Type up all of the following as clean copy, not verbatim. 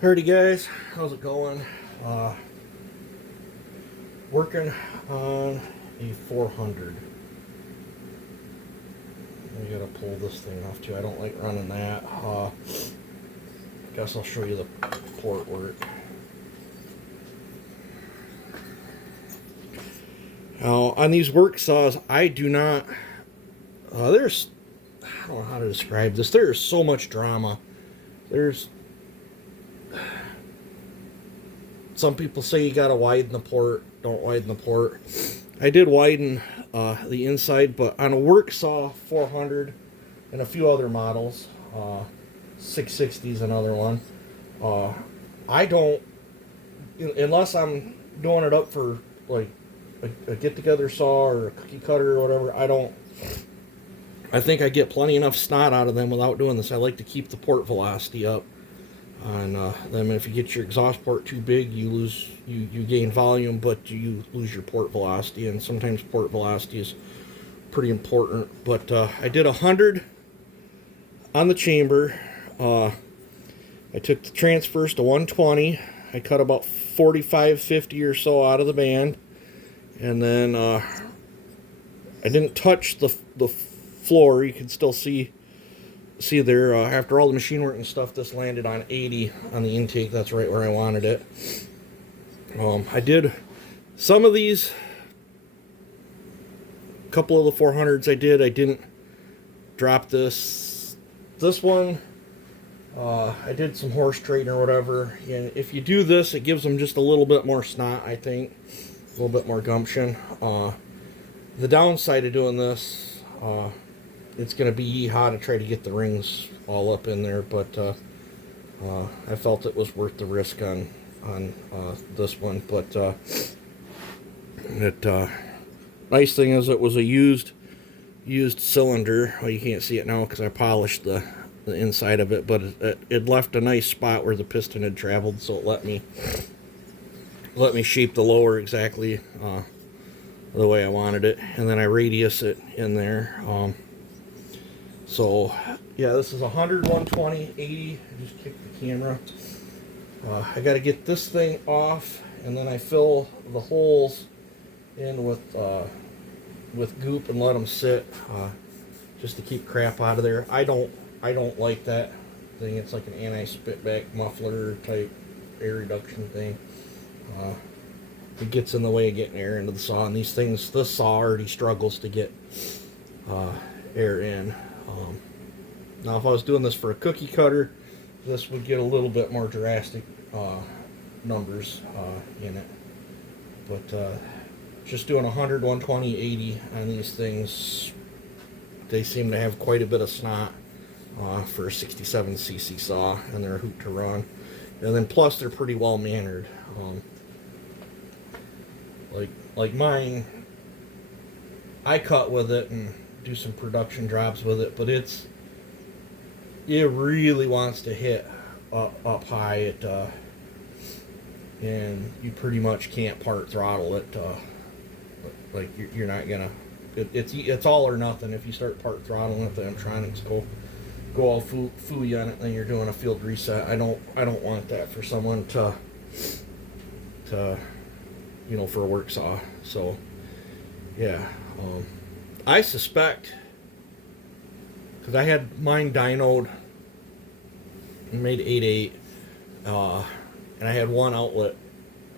Alrighty guys, how's it going? Working on a 400. I gotta pull this thing off too. I don't like running that. Guess I'll show you the port work. Now on these work saws, I do not. I don't know how to describe this. There is so much drama. There's Some people say you gotta widen the port. Don't widen the port. I did widen the inside, but on a work saw 400 and a few other models, 660 is another one. I don't, unless I'm doing it up for like a get-together saw or a cookie cutter or whatever. I think I get plenty enough snot out of them without doing this. I like to keep the port velocity up. And then if you get your exhaust port too big, you gain volume, but you lose your port velocity, and sometimes port velocity is pretty important. But I did 100 on the chamber. I took the transfers to 120. I cut about 45, 50 or so out of the band, and then I didn't touch the floor. You can still see there, after all the machine work and stuff, this landed on 80 on the intake. That's right where I wanted it. I did some of these, a couple of the 400s I didn't drop this one. I did some horse trading or whatever, and if you do this, it gives them just a little bit more snot, I think, a little bit more gumption. The downside of doing this, it's going to be yee-haw to try to get the rings all up in there, but I felt it was worth the risk on this one. But nice thing is it was a used cylinder. Well, you can't see it now because I polished the inside of it, but it left a nice spot where the piston had traveled, so it let me shape the lower exactly the way I wanted it, and then I radius it in there. So, yeah, this is 100, 120, 80. I just kicked the camera. I got to get this thing off, and then I fill the holes in with goop and let them sit, just to keep crap out of there. I don't like that thing. It's like an anti-spitback muffler type air reduction thing. It gets in the way of getting air into the saw, and this saw already struggles to get air in. Now if I was doing this for a cookie cutter, this would get a little bit more drastic numbers in it. But just doing 100, 120, 80 on these things, they seem to have quite a bit of snot for a 67cc saw, and they're a hoot to run. And then plus they're pretty well mannered. Like mine, I cut with it and do some production drops with it, but it really wants to hit up high, and you pretty much can't part throttle it. Like you're not gonna. It's all or nothing. If you start part throttling it, the Mtronics go all fooey on it, then you're doing a field reset. I don't want that for someone to for a work saw. So yeah. I suspect, because I had mine dynoed and made 8.8, and I had one outlet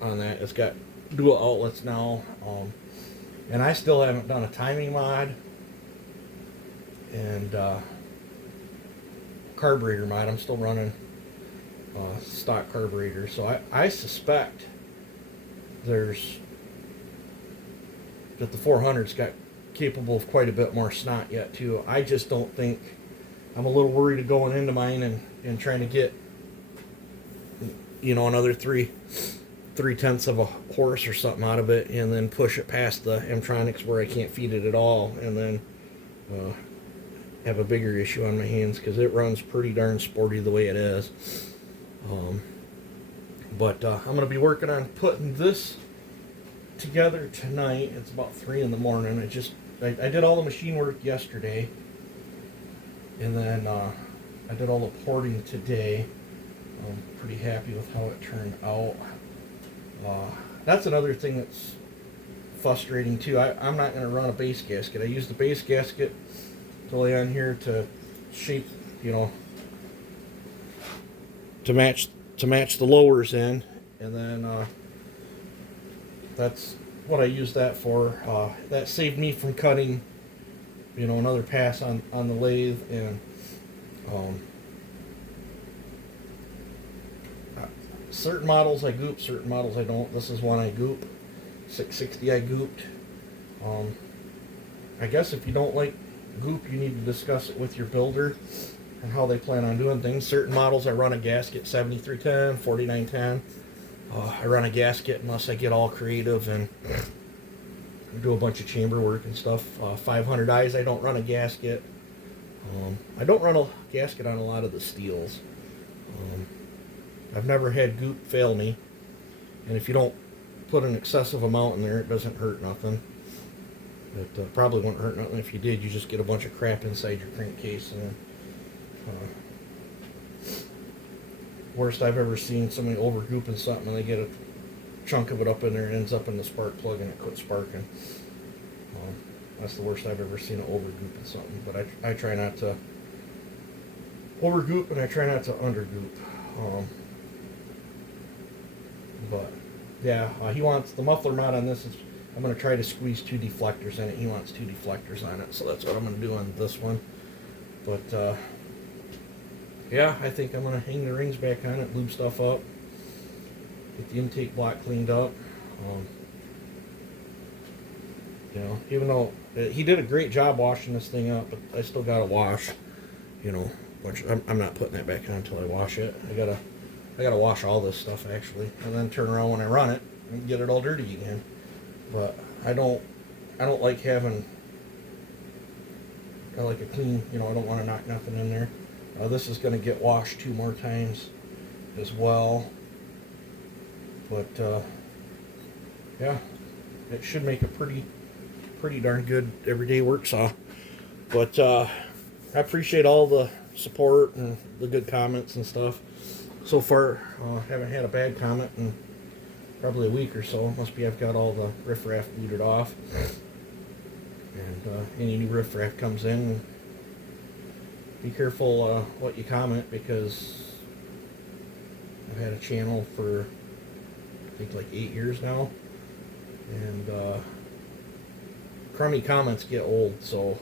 on that. It's got dual outlets now, and I still haven't done a timing mod and carburetor mod. I'm still running stock carburetor, so I suspect that the 400's got capable of quite a bit more snot yet too. I just don't think, I'm a little worried of going into mine and trying to get another 3/10 of a horse or something out of it, and then push it past the Mtronics where I can't feed it at all, and then have a bigger issue on my hands, because it runs pretty darn sporty the way it is. But I'm going to be working on putting this together tonight. It's about 3 in the morning. I did all the machine work yesterday, and then I did all the porting today. I'm pretty happy with how it turned out. That's another thing that's frustrating too. I'm not going to run a base gasket. I use the base gasket to lay on here to shape, you know, to match the lowers in, and then that's what I use that for. That saved me from cutting, you know, another pass on the lathe, and certain models I goop, certain models I don't. This is one I goop. 660 I gooped. I guess if you don't like goop, you need to discuss it with your builder and how they plan on doing things. Certain models I run a gasket, 7310, 4910. I run a gasket unless I get all creative and do a bunch of chamber work and stuff. 500 eyes I don't run a gasket. I don't run a gasket on a lot of the steels. I've never had goop fail me, and if you don't put an excessive amount in there, it doesn't hurt nothing. It probably won't hurt nothing. If you did, you just get a bunch of crap inside your crankcase. And worst I've ever seen, somebody over gooping something and they get a chunk of it up in there and ends up in the spark plug and it quits sparking. That's the worst I've ever seen, an over gooping something. But I try not to over goop, and I try not to under goop. But yeah, he wants the muffler mod on this. I'm going to try to squeeze 2 deflectors in it. He wants 2 deflectors on it, so that's what I'm going to do on this one. But yeah, I think I'm going to hang the rings back on it, lube stuff up, get the intake block cleaned up. You know, even though he did a great job washing this thing up, but I still got to wash. You know, which I'm not putting that back on until I wash it. I gotta wash all this stuff actually, and then turn around when I run it and get it all dirty again. But I don't like having. I like a clean. You know, I don't want to knock nothing in there. This is going to get washed 2 more times as well. But yeah, it should make a pretty darn good everyday work saw. But I appreciate all the support and the good comments and stuff. So far, haven't had a bad comment in probably a week or so. Must be I've got all the riffraff booted off. And any new riffraff comes in, be careful what you comment, because I've had a channel for I think like 8 years now, and crummy comments get old, so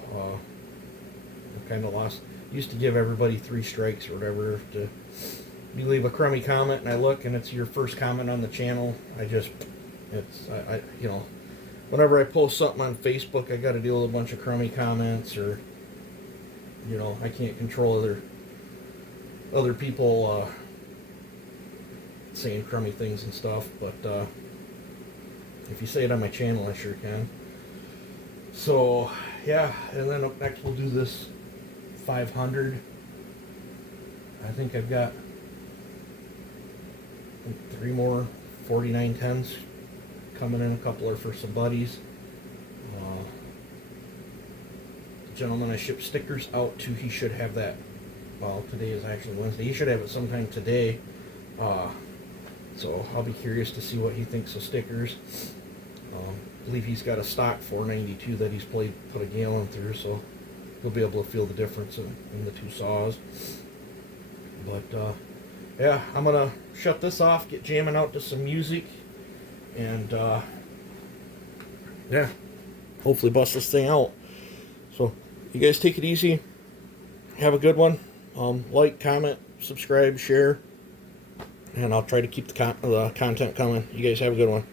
I've kind of lost. Used to give everybody 3 strikes or whatever. If you leave a crummy comment and I look and it's your first comment on the channel, I you know, whenever I post something on Facebook, I got to deal with a bunch of crummy comments, or you know, I can't control other people saying crummy things and stuff. But if you say it on my channel, I sure can. So yeah, and then up next we'll do this 500. I think I've got 3 more 4910s coming in. A couple are for some buddies. The gentleman I shipped stickers out to, he should have that. Well, today is actually Wednesday. He should have it sometime today. So I'll be curious to see what he thinks of stickers. I believe he's got a stock 492 that he's put a gallon through, so he'll be able to feel the difference in the 2 saws. But yeah, I'm gonna shut this off, get jamming out to some music, and yeah, hopefully bust this thing out. So you guys take it easy, have a good one. Like, comment, subscribe, share, and I'll try to keep the content coming. You guys have a good one.